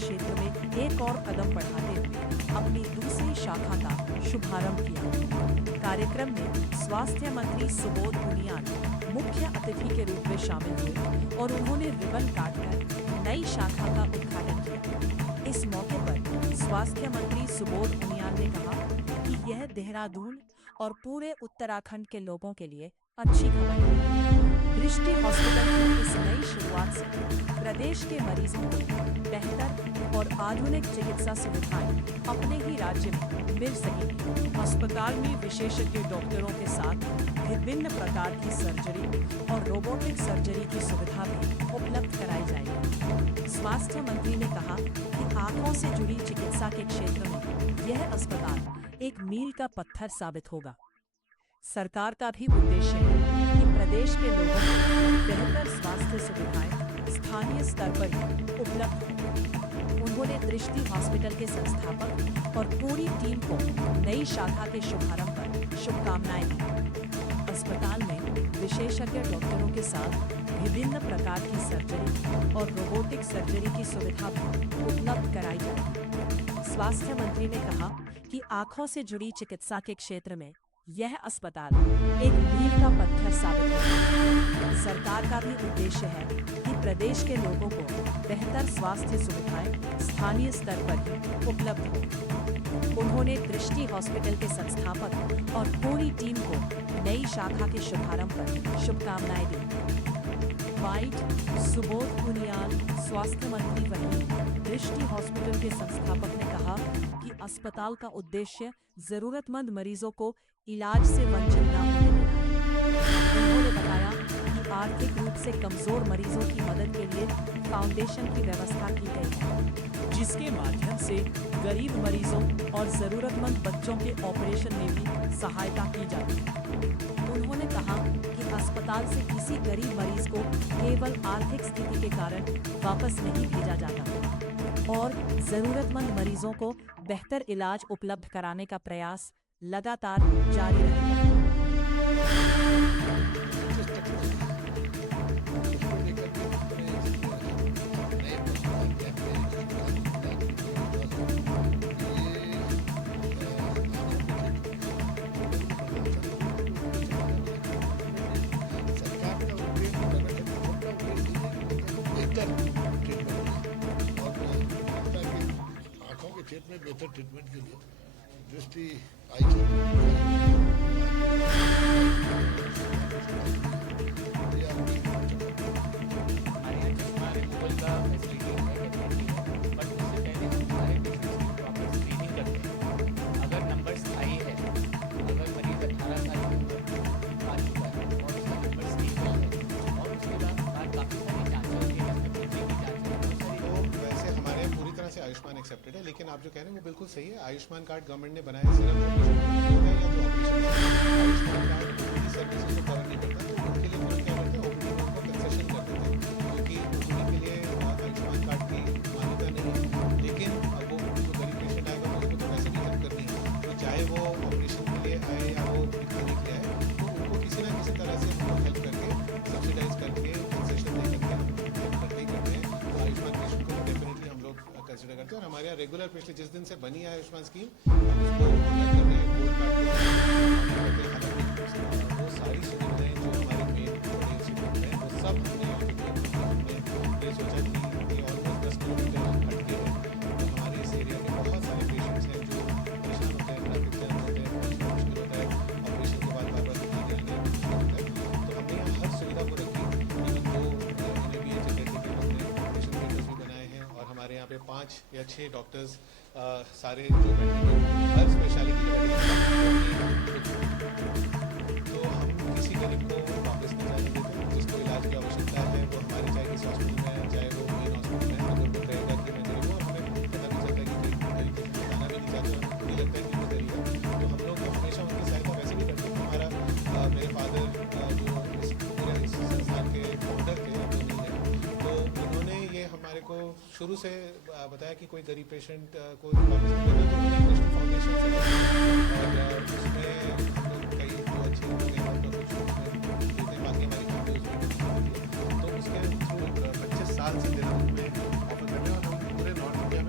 क्षेत्र में एक और कदम बढ़ाते हुए अपनी दूसरी शाखा का शुभारंभ किया। कार्यक्रम में स्वास्थ्य मंत्री सुबोध उनियाल मुख्य अतिथि के रूप में शामिल हुए और उन्होंने रिबन काटकर नई शाखा का उद्घाटन किया। इस मौके पर स्वास्थ्य मंत्री सुबोध उनियाल ने कहा कि यह देहरादून और पूरे उत्तराखंड के लोगों के लिए अच्छी खबर है। दृष्टि हॉस्पिटल की इस नई शुरुआत से प्रदेश के मरीजों को बेहतर और आधुनिक चिकित्सा सुविधाएं अपने ही राज्य में मिल सकेंगी। अस्पताल में विशेषज्ञ डॉक्टरों के साथ विभिन्न प्रकार की सर्जरी और रोबोटिक सर्जरी की सुविधा भी उपलब्ध कराई जाएगी। स्वास्थ्य मंत्री ने कहा कि आंखों से जुड़ी चिकित्सा के क्षेत्र में यह अस्पताल एक मील का पत्थर साबित होगा। सरकार का भी उद्देश्य है कि प्रदेश के लोगों को बेहतर स्वास्थ्य सुविधाएं स्थानीय स्तर पर ही उपलब्ध हों। उन्होंने दृष्टि हॉस्पिटल के संस्थापक और पूरी टीम को नई शाखा के शुभारंभ पर शुभकामनाएं दी। अस्पताल में विशेषज्ञ डॉक्टरों के साथ विभिन्न प्रकार की सर्जरी और रोबोटिक सर्जरी की सुविधा भी उपलब्ध कराई जाएगी। स्वास्थ्य मंत्री ने कहा कि आंखों से जुड़ी चिकित्सा के क्षेत्र में यह अस्पताल एक मील का पत्थर साबित होगा। सरकार का भी उद्देश्य है कि प्रदेश के लोगों को बेहतर स्वास्थ्य सुविधाएं स्थानीय स्तर पर ही उपलब्ध हो। उन्होंने दृष्टि हॉस्पिटल के संस्थापक और पूरी टीम को नई शाखा के शुभारंभ पर शुभकामनाएं दी। वाइट सुबोध उनियाल स्वास्थ्य मंत्री वहीं दृष्टि हॉस्पिटल के संस्थापक ने कहा कि अस्पताल का उद्देश्य जरूरतमंद मरीजों को इलाज से वंचित न होने देना है। उन्होंने बताया कि आर्थिक रूप से कमजोर मरीजों की मदद के लिए फाउंडेशन की व्यवस्था की गई है, जिसके माध्यम से गरीब मरीजों और जरूरतमंद बच्चों के ऑपरेशन में भी सहायता की जाती है। उन्होंने कहा कि अस्पताल से किसी गरीब मरीज को केवल आर्थिक स्थिति के कारण वापस नहीं भेजा जाता और जरूरतमंद मरीजों को बेहतर इलाज उपलब्ध कराने का प्रयास लगातार जारी रहेगा। आंखों के क्षेत्र में बेहतर ट्रीटमेंट के लिए दृष्टि आई आयुष्मान एक्सेप्टेड है, लेकिन आप जो कह रहे हैं वो बिल्कुल सही है। आयुष्मान कार्ड गवर्नमेंट ने बनाया सिर्फ आयुष्मान कार्ड पूरी सर्विसेज को कवर नहीं करता, तो उनके लिए हम क्या करते हैं, ओपीडी को कंसेशन कर देते हैं, क्योंकि ओपीडी के लिए आयुष्मान कार्ड की मान्यता नहीं है। लेकिन अब वो जो गरीब पेशेंट आएगा उसको तो वैसे भी हेल्प करनी है, तो चाहे वो ऑपरेशन के लिए आए या वो दिखाने के लिए आए, तो उनको किसी ना किसी तरह से उनको हेल्प करके सब्सिडाइज करके कंसेशन दे करके हम हेल्प करते ही करते हैं। तो आयुष्मान पेशेंट को डेफिनेटली हम लोग कंसिडर करते हैं और हमारे यहाँ रेगुलर पिछले जिस दिन से बनी है आयुष्मान स्कीम हम उसको ऑनर कर रहे हैं, गोल्ड कार्ड वो सारी सुविधाएं जो हमारे मेन बड़े इंस्टीट्यूट हैं वो सब हमने ये सोचा कि ये ऑलमोस्ट 10 किलोमीटर हट के है, तो हमारे इस एरिया में बहुत सारे पेशेंट्स हैं जो परेशान होते हैं, ट्रैफिक जैम होते हैं, बहुत मुश्किल होता है, ऑपरेशन के बाद बार बार दिखाने आने मुश्किल होता है, तो हमने यहाँ हर सुविधा को रखी। इवन दो NABH सर्टिफिकेट हमने ऑपरेशन थिएटर्स भी बनाए हैं और हमारे यहाँ पे 5 या 6 डॉक्टर्स सारे जो बैठे हर स्पेशलिटी के बैठे, तो हम किसी गरीब को वापस नहीं जाने देते। जिसको इलाज की आवश्यकता है वो हमारे चाहे किस हॉस्पिटल में है, चाहे वो मेन हॉस्पिटल में है, अगर वो रहेगा कि मैं गरीब हूँ और हमें पता नहीं चलता कि गरीब जाना भी नहीं चाहते, हमें खुद ही लगता है कि वो गरीब है, तो हम लोग हमेशा उनकी सहायता वैसे भी करते हैं। हमारा मेरे फादर जो इस पूरे इस संस्थान के फाउंडर थे तो उन्होंने ये हमारे को शुरू से बताया कि कोई गरीब पेशेंट को वापस नहीं देना, तो उन्होंने दृष्टि फाउंडेशन से और उसमें हम लोग कई जो अच्छे लोग हैं उनको कुछ देते हैं, बाकी हमारी फैमिली उसमें तो उसके थ्रू 25 साल से देना में ऑफर कर रहे हैं और हम पूरे north India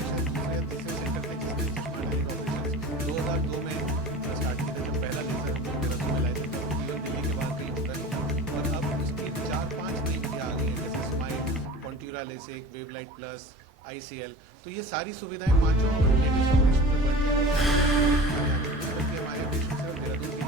camera LASIK, WaveLight plus, ICL, तो ये सारी सुविधाएं पांचों लेटेस्ट ऑपरेशन में बढ़ती हैं, बल्कि हमारे पेशेंट सिर्फ देहरादून